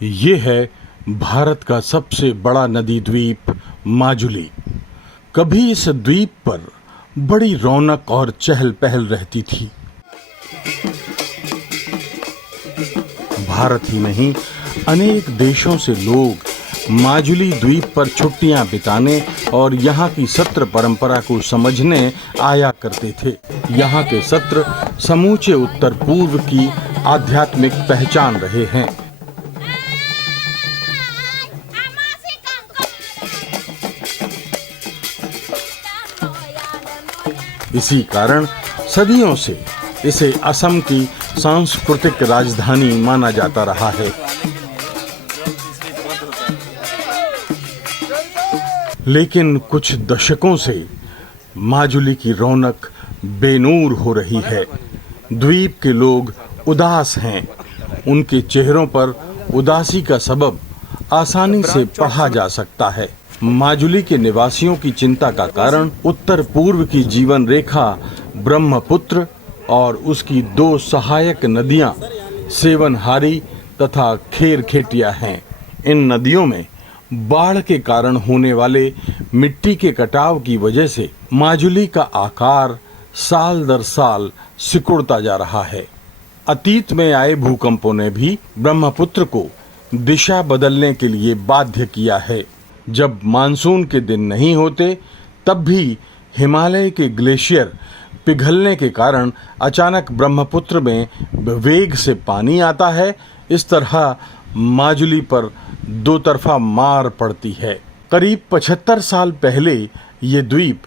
ये है भारत का सबसे बड़ा नदी द्वीप माजुली। कभी इस द्वीप पर बड़ी रौनक और चहल पहल रहती थी। भारत ही नहीं, अनेक देशों से लोग माजुली द्वीप पर छुट्टियां बिताने और यहाँ की सत्र परंपरा को समझने आया करते थे। यहाँ के सत्र समूचे उत्तर पूर्व की आध्यात्मिक पहचान रहे हैं। इसी कारण सदियों से इसे असम की सांस्कृतिक राजधानी माना जाता रहा है। लेकिन कुछ दशकों से माजुली की रौनक बेनूर हो रही है। द्वीप के लोग उदास हैं। उनके चेहरों पर उदासी का सबब आसानी से पढ़ा जा सकता है। माजुली के निवासियों की चिंता का कारण उत्तर पूर्व की जीवन रेखा ब्रह्मपुत्र और उसकी दो सहायक नदियां सेवनहारी तथा खेरखेटिया हैं। इन नदियों में बाढ़ के कारण होने वाले मिट्टी के कटाव की वजह से माजुली का आकार साल दर साल सिकुड़ता जा रहा है। अतीत में आए भूकंपों ने भी ब्रह्मपुत्र को दिशा बदलने के लिए बाध्य किया है। जब मानसून के दिन नहीं होते, तब भी हिमालय के ग्लेशियर पिघलने के कारण अचानक ब्रह्मपुत्र में वेग से पानी आता है। इस तरह माजुली पर दो तरफा मार पड़ती है। करीब 75 साल पहले ये द्वीप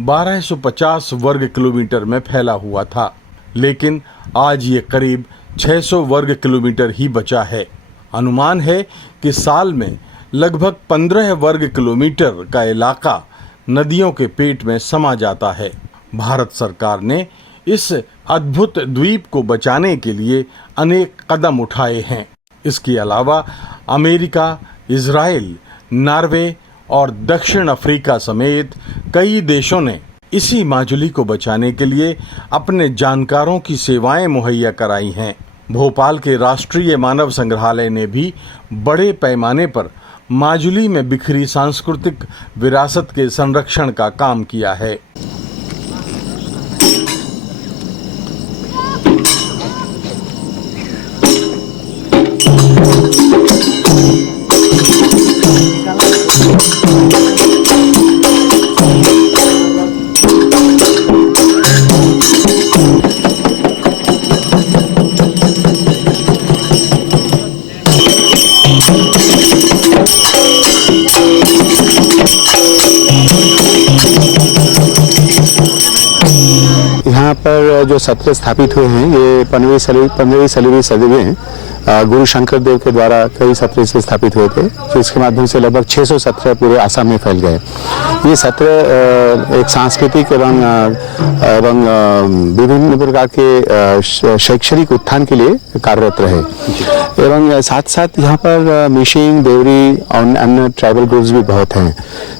1250 वर्ग किलोमीटर में फैला हुआ था, लेकिन आज ये करीब 600 वर्ग किलोमीटर ही बचा है। अनुमान है कि साल में लगभग 15 वर्ग किलोमीटर का इलाका नदियों के पेट में समा जाता है। भारत सरकार ने इस अद्भुत द्वीप को बचाने के लिए अनेक कदम उठाए हैं। इसके अलावा अमेरिका, इजराइल, नॉर्वे और दक्षिण अफ्रीका समेत कई देशों ने इसी माजुली को बचाने के लिए अपने जानकारों की सेवाएं मुहैया कराई हैं। भोपाल के राष्ट्रीय मानव संग्रहालय ने भी बड़े पैमाने पर माजुली में बिखरी सांस्कृतिक विरासत के संरक्षण का काम किया है। यहाँ पर जो सत्र स्थापित हुए हैं ये 15वीं सदी में गुरु शंकर देव के द्वारा कई सत्र से स्थापित हुए थे, जिसके माध्यम से लगभग 600 सत्र पूरे आसाम में फैल गए। ये सत्र एक सांस्कृतिक एवं विभिन्न प्रकार के शैक्षणिक उत्थान के लिए कार्यरत रहे एवं साथ साथ यहाँ पर मिशिंग, देवरी और अन्य ट्राइबल ग्रुप्स भी बहुत हैं।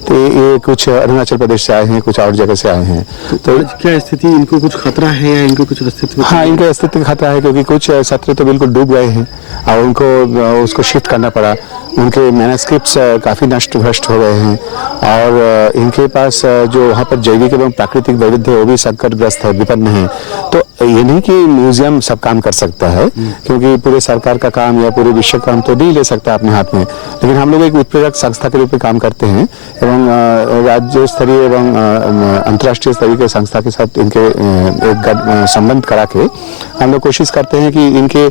तो ये कुछ अरुणाचल प्रदेश से आए हैं, कुछ और जगह से आए हैं। तो क्या स्थिति, इनको कुछ खतरा है या इनको कुछ अस्तित्व? हाँ, इनके अस्तित्व खतरा है क्योंकि कुछ सत्र तो बिल्कुल डूब गए हैं और उनको उसको शिफ्ट करना पड़ा। उनके मैनस्क्रिप्ट्स काफ़ी नष्ट भ्रष्ट हो गए हैं और इनके पास जो वहाँ पर जैविक एवं प्राकृतिक वैविध्य वो भी संकटग्रस्त है, विपन्न है। तो ये नहीं कि म्यूजियम सब काम कर सकता है, क्योंकि पूरे सरकार का काम या पूरे विश्व काम तो नहीं ले सकता अपने हाथ में, लेकिन हम लोग एक उत्प्रेरक संस्था के रूप में काम करते हैं एवं राज्य स्तरीय एवं अंतर्राष्ट्रीय स्तरीय के संस्था के साथ इनके एक संबंध करा के हम लोग कोशिश करते हैं कि इनके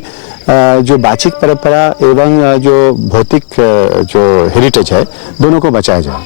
जो बाचिक परंपरा एवं जो भौतिक जो हेरिटेज है दोनों को बचाया जाए।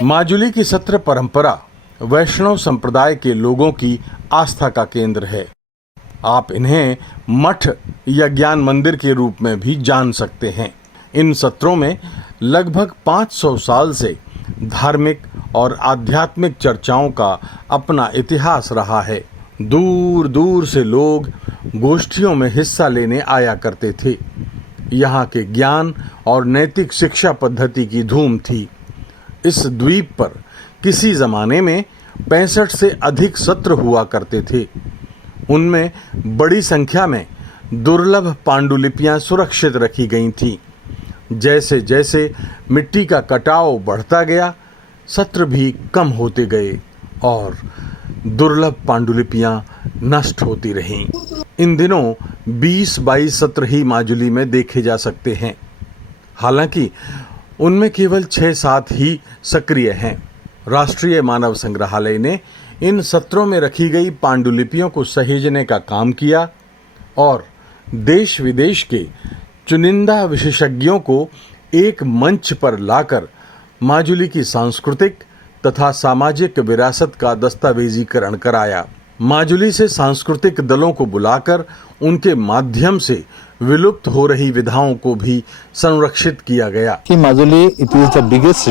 माजुली की सत्र परंपरा वैष्णव संप्रदाय के लोगों की आस्था का केंद्र है। आप इन्हें मठ या ज्ञान मंदिर के रूप में भी जान सकते हैं। इन सत्रों में लगभग 500 साल से धार्मिक और आध्यात्मिक चर्चाओं का अपना इतिहास रहा है। दूर दूर से लोग गोष्ठियों में हिस्सा लेने आया करते थे। यहाँ के ज्ञान और नैतिक शिक्षा पद्धति की धूम थी। इस द्वीप पर किसी जमाने में 65 से अधिक सत्र हुआ करते थे। उनमें बड़ी संख्या में दुर्लभ पांडुलिपियां सुरक्षित रखी गई थीं। जैसे जैसे मिट्टी का कटाव बढ़ता गया, सत्र भी कम होते गए और दुर्लभ पांडुलिपियां नष्ट होती रहीं। इन दिनों 20-22 सत्र ही माजुली में देखे जा सकते हैं। हालांकि उनमें केवल 6-7 ही सक्रिय हैं। राष्ट्रीय मानव संग्रहालय ने इन सत्रों में रखी गई पांडुलिपियों को सहेजने का काम किया और देश विदेश के चुनिंदा विशेषज्ञों को एक मंच पर लाकर माजुली की सांस्कृतिक तथा सामाजिक विरासत का दस्तावेजीकरण कराया। माजुली से सांस्कृतिक दलों को बुलाकर उनके माध्यम से विलुप्त हो रही विधाओं को भी संरक्षित किया गया। कि Majuli it is the biggest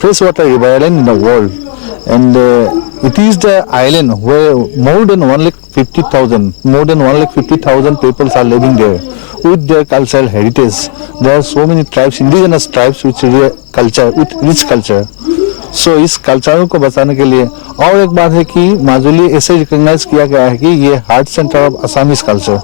fresh water river island in the world and it is the island where more than 150,000 people are living there with their cultural heritage. There are so many tribes, indigenous tribes with rich culture. So इस कल्चरों को बचाने के लिए और एक बात है कि माजुली ऐसे रिकॉग्नाइज किया गया है कि ये heart centre of Assamese culture.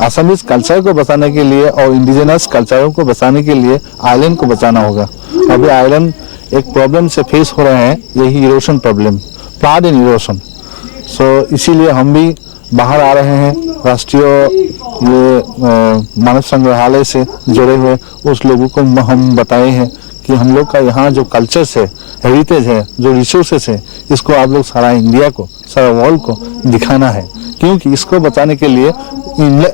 Assamese culture को बचाने के लिए और इंडिजिनस कल्चरों को बचाने के लिए आइलैंड को बचाना होगा। अभी आइलैंड एक प्रॉब्लम से फेस हो रहे हैं, यही erosion problem, flood and erosion. So इसीलिए हम भी बाहर आ रहे हैं। राष्ट्रीय ये मानव संग्रहालय से जुड़े हुए उस लोगों को हम बताए हैं कि हम लोग का यहाँ जो कल्चर्स है, हेरिटेज है, जो रिसोर्सेस है, इसको आप लोग सारा इंडिया को, सारा वर्ल्ड को दिखाना है, क्योंकि इसको बचाने के लिए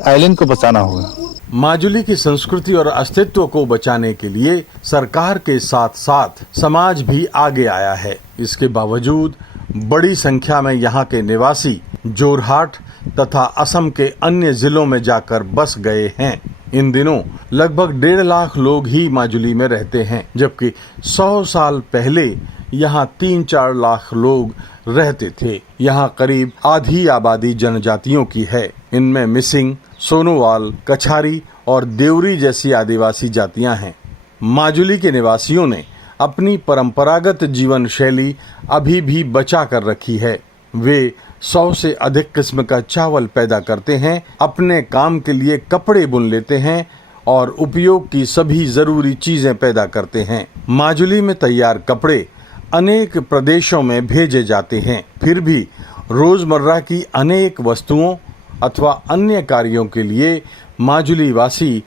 आइलैंड को बचाना होगा। माजुली की संस्कृति और अस्तित्व को बचाने के लिए सरकार के साथ साथ समाज भी आगे आया है। इसके बावजूद बड़ी संख्या में यहाँ के निवासी जोरहाट तथा असम के अन्य जिलों में जाकर बस गए हैं। इन दिनों लगभग 1.5 लाख लोग ही माजुली में रहते हैं, जबकि 100 साल पहले यहाँ 3-4 लाख लोग रहते थे। यहाँ करीब आधी आबादी जनजातियों की है। इनमें मिसिंग, सोनोवाल, कछारी और देवरी जैसी आदिवासी जातियां हैं। माजुली के निवासियों ने अपनी परंपरागत जीवन शैली अभी भी बचा कर रखी है। वे 100 से अधिक किस्म का चावल पैदा करते हैं, अपने काम के लिए कपड़े बुन लेते हैं और उपयोग की सभी जरूरी चीजें पैदा करते हैं। माजुली में तैयार कपड़े अनेक प्रदेशों में भेजे जाते हैं। फिर भी रोजमर्रा की अनेक वस्तुओं अथवा अन्य कार्यों के लिए माजुली वासी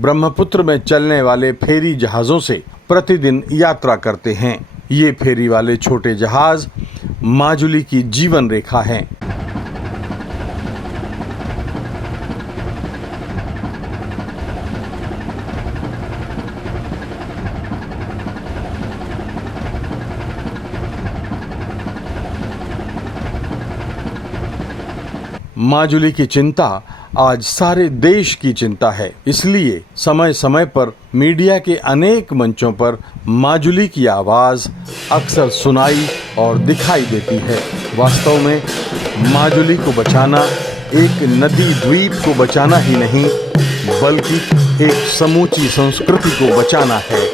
ब्रह्मपुत्र में चलने वाले फेरी जहाजों से प्रतिदिन यात्रा करते हैं। ये फेरी वाले छोटे जहाज माजुली की जीवन रेखा हैं। माजुली की चिंता आज सारे देश की चिंता है। इसलिए समय समय पर मीडिया के अनेक मंचों पर माजुली की आवाज अक्सर सुनाई और दिखाई देती है। वास्तव में माजुली को बचाना एक नदी द्वीप को बचाना ही नहीं, बल्कि एक समूची संस्कृति को बचाना है।